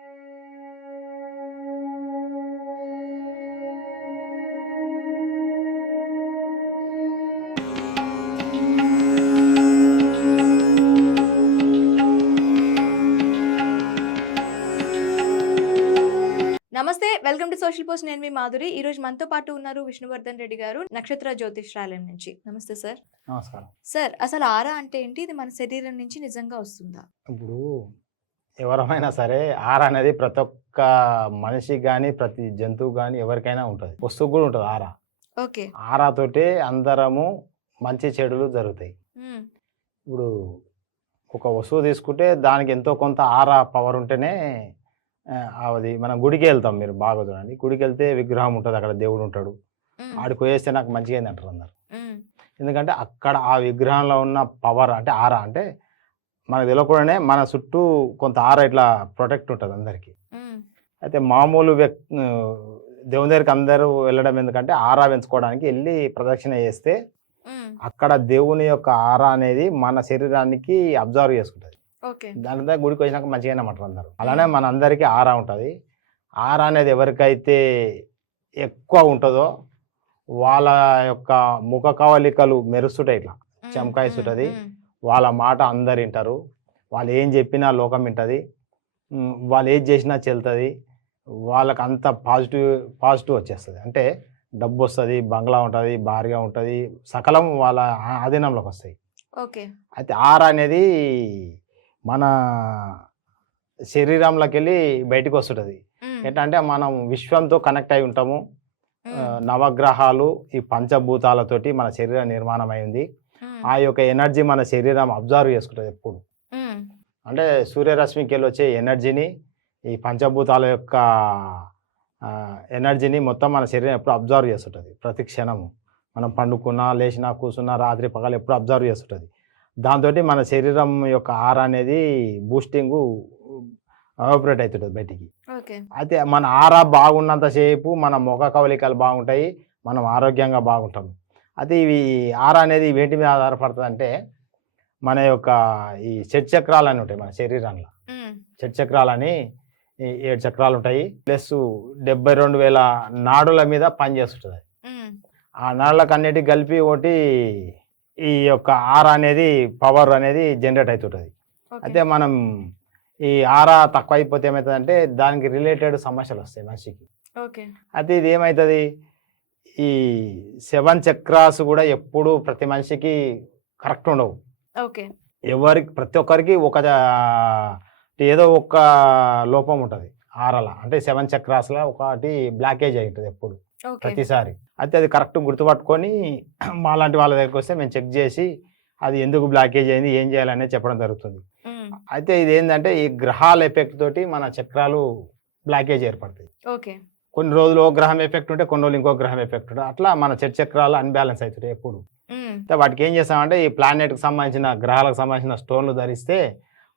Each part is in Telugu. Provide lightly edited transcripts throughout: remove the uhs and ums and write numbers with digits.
నమస్తే, వెల్కమ్ టు సోషల్ పోస్ట్. నేను మీ మాధురి. ఈ రోజు మనతో పాటు ఉన్నారు విష్ణువర్ధన్ రెడ్డి గారు, నక్షత్ర జ్యోతిష్యాలయం నుంచి. నమస్తే సార్. నమస్కారం సార్, అసలు ఆరా అంటే ఏంటి? ఇది మన శరీరం నుంచి నిజంగా వస్తుందా? ఇప్పుడు ఎవరమైనా సరే ఆర అనేది ప్రతి ఒక్క మనిషికి కానీ ప్రతి జంతువు కానీ ఎవరికైనా ఉంటుంది, వస్తువు కూడా ఉంటుంది ఆర. ఓకే. ఆరాతోటే అందరము మంచి చెడులు జరుగుతాయి. ఉమ్, ఇప్పుడు ఒక వస్తువు తీసుకుంటే దానికి ఎంతో కొంత ఆరా పవర్ ఉంటేనే అది మనం గుడికి వెళ్తాం. మీరు బాగా చూడండి, గుడికి వెళ్తే విగ్రహం ఉంటుంది, అక్కడ దేవుడు ఉంటాడు. ఉమ్, ఆడికి వేస్తే నాకు మంచిగా అయింది అంటారు అందరు. ఉమ్, ఎందుకంటే అక్కడ ఆ విగ్రహంలో ఉన్న పవర్ అంటే ఆరా అంటే మనకు తెలియకుండానే మన చుట్టూ కొంత ఆరా ఇట్లా ప్రొటెక్ట్ ఉంటుంది అందరికీ. ఉమ్, అయితే మామూలు దేవుని దగ్గరికి అందరూ వెళ్ళడం ఎందుకంటే ఆరా పెంచుకోవడానికి వెళ్ళి ప్రదక్షిణ చేస్తే ఉమ్, అక్కడ దేవుని యొక్క ఆరా అనేది మన శరీరానికి అబ్జర్వ్ చేసుకుంటుంది. ఓకే. దాని దగ్గర గుడికి వచ్చినాక మంచిగానే అంటారు అందరూ. అలానే మన అందరికీ ఆరా ఉంటుంది. ఆరా అనేది ఎవరికైతే ఎక్కువ ఉంటుందో వాళ్ళ యొక్క ముఖ కవలికలు మెరుస్తుంటాయి, ఇట్లా చమకాయిస్తుంటుంది. వాళ్ళ మాట అందరు వింటారు. వాళ్ళు ఏం చెప్పినా లోకం వింటుంది. వాళ్ళు ఏది చేసినా చెల్తుంది. వాళ్ళకి అంత పాజిటివ్ వచ్చేస్తుంది. అంటే డబ్బు వస్తుంది, బంగ్లా ఉంటుంది, భారీగా ఉంటుంది, సకలం వాళ్ళ ఆధీనంలోకి వస్తాయి. ఓకే. అయితే ఆర అనేది మన శరీరంలోకి వెళ్ళి బయటకు వస్తుంటుంది. ఎట్లా అంటే మనం విశ్వంతో కనెక్ట్ అయి ఉంటాము. నవగ్రహాలు ఈ పంచభూతాలతోటి మన శరీర నిర్మాణం అయింది. ఆ యొక్క ఎనర్జీ మన శరీరం అబ్జర్వ్ చేసుకుంటుంది ఎప్పుడు. అంటే సూర్యరశ్మికి వెళ్ళి వచ్చే ఎనర్జీని, ఈ పంచభూతాల యొక్క ఎనర్జీని మొత్తం మన శరీరం ఎప్పుడు అబ్జర్వ్ చేస్తుంటుంది. ప్రతి క్షణము మనం పండుకున్నా, లేచినా, కూర్చున్నా, రాత్రి పగలు ఎప్పుడు అబ్జర్వ్ చేస్తుంటుంది. దాంతో మన శరీరం యొక్క ఆరా అనేది బూస్టింగ్ ఆపరేట్ అవుతుంటుంది బయటికి. అయితే మన ఆరా బాగున్నంతసేపు మన ముఖ కవలికలు బాగుంటాయి, మనం ఆరోగ్యంగా బాగుంటాం. అయితే ఇవి ఆరా అనేది వేటి మీద ఆధారపడుతుంది అంటే మన యొక్క ఈ షట్చక్రాలు అని ఉంటాయి మన శరీరంలో. షట్చక్రాలని 7 చక్రాలు ఉంటాయి, ప్లస్ 72,000 నాడుల మీద పనిచేస్తుంటుంది. ఆ నాడులకు అన్నిటికి కలిపి ఒకటి ఈ యొక్క ఆరా అనేది పవర్ అనేది జనరేట్ అవుతుంటుంది. అయితే మనం ఈ ఆరా తక్కువ అయిపోతే ఏమవుతుంది, దానికి రిలేటెడ్ సమస్యలు వస్తాయి మనిషికి. అయితే ఇది ఏమవుతుంది, ఈ 7 చక్రాస్ కూడా ఎప్పుడు ప్రతి మనిషికి కరెక్ట్ ఉండవు. ప్రతి ఒక్కరికి ఏదో ఒక లోపం ఉంటుంది ఆరలా. అంటే 7 చక్రాస్లో ఒకటి బ్లాకేజ్ అయి ఉంటుంది ఎప్పుడు ప్రతిసారి. అయితే అది కరెక్ట్ గుర్తుపట్టుకొని మాలాంటి వాళ్ళ దగ్గరికి వస్తే మేము చెక్ చేసి అది ఎందుకు బ్లాకేజ్ అయింది, ఏం చేయాలనేది చెప్పడం జరుగుతుంది. అయితే ఇది ఏంటంటే ఈ గ్రహాల ఎఫెక్ట్ తోటి మన చక్రాలు బ్లాకేజ్ ఏర్పడతాయి. కొన్ని రోజులు ఒక గ్రహం ఎఫెక్ట్ ఉంటే కొన్ని రోజులు ఇంకో గ్రహం ఎఫెక్ట్ ఉంటే అట్లా మన చక్రాలు అన్బ్యాలెన్స్ అవుతుంటాయి ఎప్పుడు. వాటికి ఏం చేస్తామంటే ఈ ప్లానెట్కి సంబంధించిన గ్రహాలకు సంబంధించిన స్టోన్లు ధరిస్తే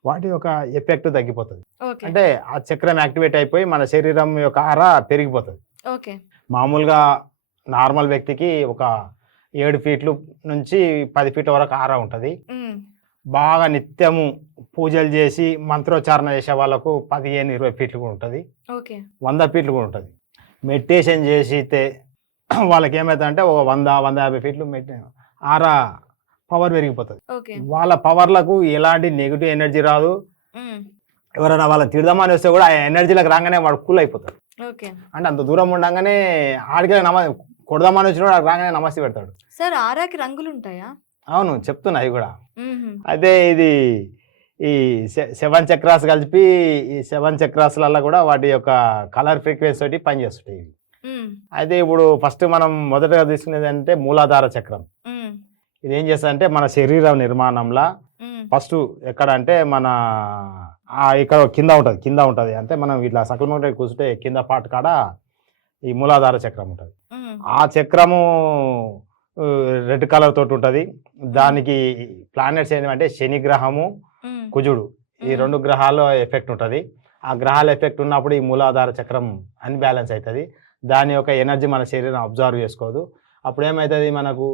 వాటి యొక్క ఎఫెక్ట్ తగ్గిపోతుంది. అంటే ఆ చక్రం యాక్టివేట్ అయిపోయి మన శరీరం యొక్క ఆరా పెరిగిపోతుంది. మామూలుగా నార్మల్ వ్యక్తికి ఒక 7 ఫీట్లు నుంచి 10 ఫీట్ల వరకు ఆరా ఉంటుంది. బాగా నిత్యము పూజలు చేసి మంత్రోచ్చారణ చేసే వాళ్ళకు 15-20 ఫీట్లు కూడా ఉంటుంది, 100 ఫీట్లు కూడా ఉంటుంది. మెడిటేషన్ చేసితే వాళ్ళకి ఏమవుతుందంటే ఒక 100-150 ఫీట్లు ఆరా పవర్ పెరిగిపోతుంది. వాళ్ళ పవర్లకు ఎలాంటి నెగిటివ్ ఎనర్జీ రాదు. ఎవరైనా వాళ్ళని తిడదామని వస్తే కూడా ఆ ఎనర్జీలకు రాగానే వాడు కూల్ అయిపోతాడు. అంటే అంత దూరం ఉండగానే ఆడికి కొడదామని వచ్చిన రాగానే నమస్తే పెడతాడు. సార్, ఆరాకి రంగులు ఉంటాయా? అవును, చెప్తున్నా అవి కూడా. అయితే ఇది ఈ 7 చక్రాస్ కలిపి ఈ 7 చక్రాస్లలో కూడా వాటి యొక్క కలర్ ఫ్రీక్వెన్సీ తోటి పనిచేస్తుంటాయి ఇవి. అయితే ఇప్పుడు ఫస్ట్ మనం మొదటగా తీసుకునేది అంటే మూలాధార చక్రం. ఇది ఏం చేస్తుంది అంటే మన శరీర నిర్మాణంలో ఫస్ట్ ఎక్కడ అంటే మన ఇక్కడ కింద ఉంటుంది. అంటే మనం ఇట్లా సకలమైన కూర్చుంటే కింద పార్ట్ కాడ ఈ మూలాధార చక్రం ఉంటుంది. ఆ చక్రము రెడ్ కలర్ తోటి ఉంటుంది. దానికి ప్లానెట్స్ ఏంటంటే శని గ్రహము, కుజుడు, ఈ 2 గ్రహాల ఎఫెక్ట్ ఉంటుంది. ఆ గ్రహాల ఎఫెక్ట్ ఉన్నప్పుడు ఈ మూలాధార చక్రం అన్బ్యాలెన్స్ అవుతుంది. దాని యొక్క ఎనర్జీ మన శరీరం అబ్జర్వ్ చేసుకోదు. అప్పుడు ఏమవుతుంది, మనకు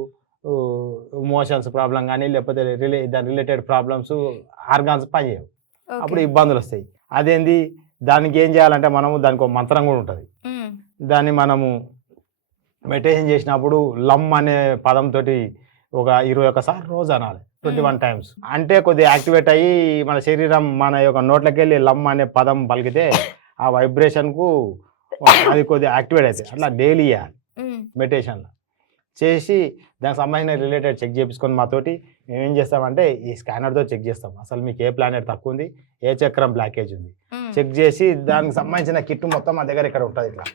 మోషన్స్ ప్రాబ్లం కానీ లేకపోతే దాని రిలేటెడ్ ప్రాబ్లమ్స్ ఆర్గాన్స్ పనిచేయవు. అప్పుడు ఇబ్బందులు వస్తాయి. అదేంది దానికి ఏం చేయాలంటే మనము దానికి ఒక మంత్రం కూడా ఉంటుంది. దాన్ని మనము మెడిటేషన్ చేసినప్పుడు లమ్ అనే పదంతో ఒక 21 సార్లు రోజు అనాలి, 21 టైమ్స్. అంటే కొద్దిగా యాక్టివేట్ అయ్యి మన శరీరం మన యొక్క నోట్లోకి వెళ్ళి లమ్ అనే పదం పలికితే ఆ వైబ్రేషన్కు అది కొద్దిగా యాక్టివేట్ అవుతుంది. అట్లా డైలీ చేయాలి మెడిటేషన్లో. చేసి దానికి సంబంధించిన రిలేటెడ్ చెక్ చేయించుకొని మాతోటి మేము ఏం చేస్తామంటే ఈ స్కానర్తో చెక్ చేస్తాం అసలు మీకు ఏ ప్లానెట్ తక్కువ ఉంది, ఏ చక్రం బ్లాకేజ్ ఉంది చెక్ చేసి దానికి సంబంధించిన కిట్టు మొత్తం మా దగ్గర ఇక్కడ ఉంటుంది. ఇట్లా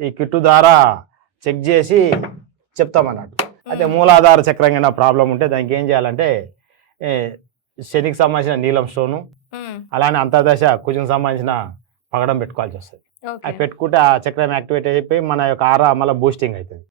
ఈ కిట్టు ద్వారా చెక్ చేసి చెప్తామన్నట్టు. అయితే మూలాధార చక్రం కింద ప్రాబ్లం ఉంటే దానికి ఏం చేయాలంటే శనికి సంబంధించిన నీలం స్టోను, అలానే అంతర్దశ కుజుకు సంబంధించిన పగడం పెట్టుకోవాల్సి వస్తుంది. అది పెట్టుకుంటే ఆ చక్రం యాక్టివేట్ అయిపోయి మన యొక్క ఆరా మళ్ళీ బూస్టింగ్ అవుతుంది.